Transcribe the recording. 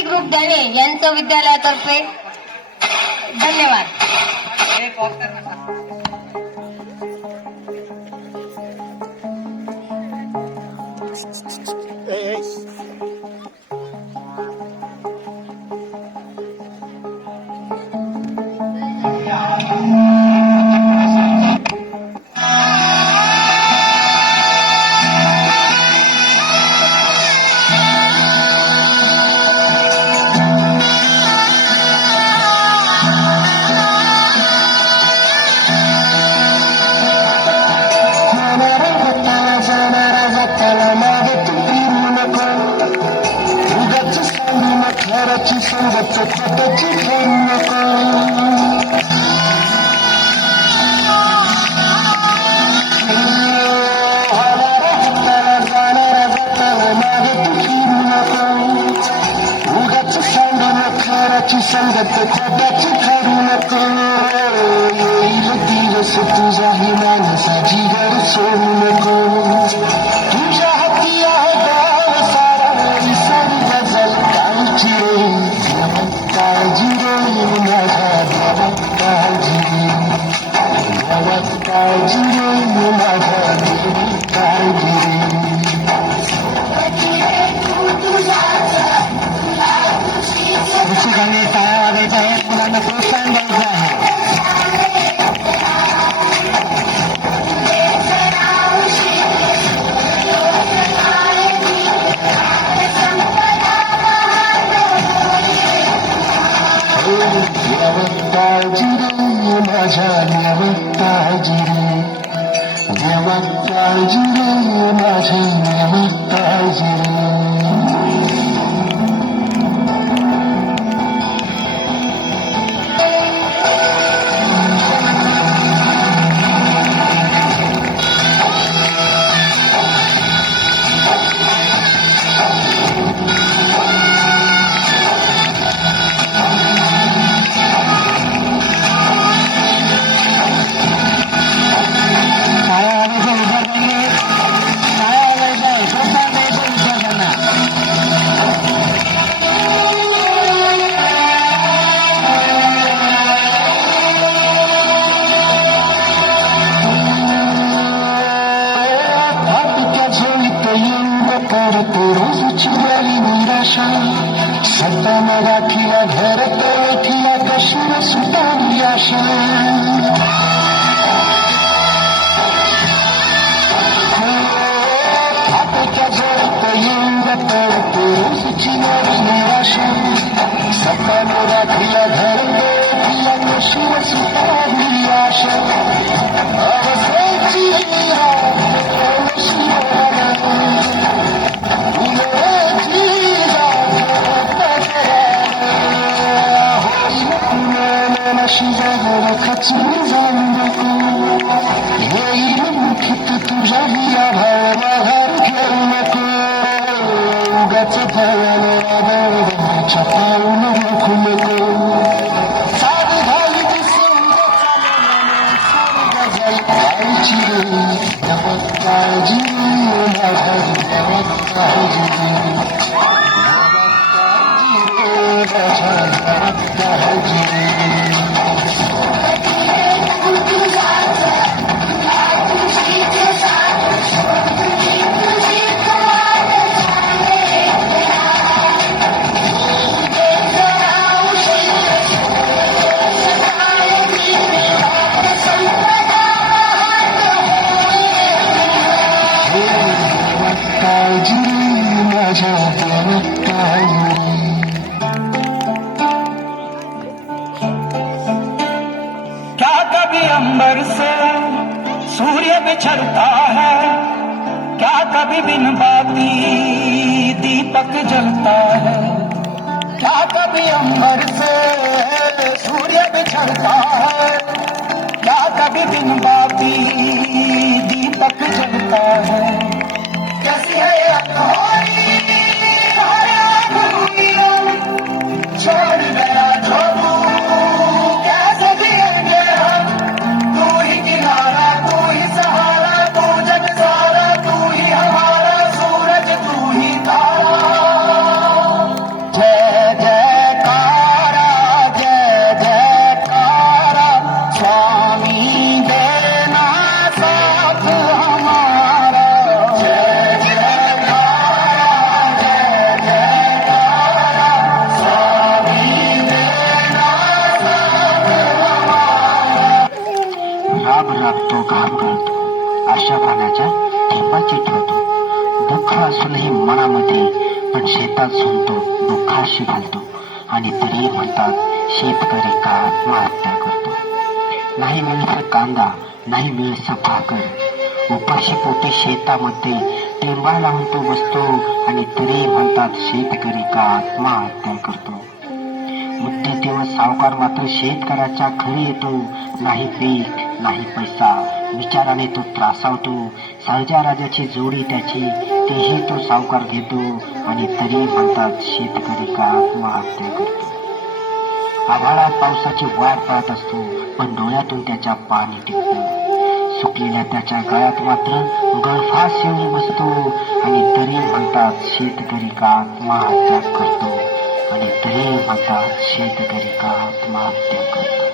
कीर्ती group द्यावे यांचं विद्यालयातर्फे धन्यवाद. संगत खोटाची करू नको येईल दिवस तुझाही माणसाची घर सोडू नको तुझ्या हाती आहे गाव सारा विसर गजल कालची रे देवात काळजी रे माझ्या देवात काळजी रे देवात काळजी रे माझ्या देवात काळजी रे शिक्षकांनी टाळ्या वाजायच्या आहेत मुलांना प्रोत्साहन द्यायचं आहे. देवताजी रे माझ्या देवताजी रे देवताजी रे माझ्या देवताजी रे सत्ता मराठीला घर ठिया कशी सुटावी आशा आपल्या जोडत येऊन पडतो रोजची नवी निराशा सत्ता मराठीला घर ठिया कशी सुटावी आशा अवसेची खचून जाऊ नको येईल मुठीत तुझ्या हिया भावाभार घेऊ नको उगाच भयाच्या पाऊल रोखू नको साडी घाली दिसून गजल काळजी रे देवात काळजी माझ्या देवात काळजी रे माझ्या देवात काळजी रे क्या कभी अंबर से सूर्य बिछड़ता है, क्या कभी बिन बाती दीपक जलता है, क्या कभी अंबर से सूर्य बिछड़ता है, क्या कभी बिन बाती दीपक जलता है. कैसी है छोड़ गया जो तू कैसे जिएंगे हम, तू ही किनारा तू ही सहारा तू जग सारा तू ही हमारा सूरज तू ही तारा. जय अशा पाण्याच्या थेंबाची ठेवतो. दुःख असूनही मनामध्ये, पण शेतात झुंजतो, दुःखाशी घालतो आणि तरी म्हणतात शेतकरी का आत्महत्या करतो. नाही मिळेल कांदा, नाही मिळेल भाकर, उपाशी पोटी शेतामध्ये टेंबा लावून तो बसतो आणि तरी म्हणतात शेतकरी का आत्महत्या करतो. मुद्दे तेव्हा सावकार मात्र शेतकऱ्याच्या घरी येतो. नाही पीक, नाही पैसा, विचाराने तो त्रासावतो. सहजा राजाची जोडी त्याची, तेही तो सावकार घेतो आणि तरी म्हणतात शेतकरी का आत्महत्या करतो. आभाळात पावसाची वाट पाहत असतो, पण डोळ्यातून त्याच्या पाणी टिकतं. सुकलेल्या त्याच्या गळ्यात मात्र गळफास येऊन बसतो आणि तरी म्हणतात शेतकरी का आत्महत्या करतो आणि तरी म्हणतात शेतकरी का आत्महत्या करतो.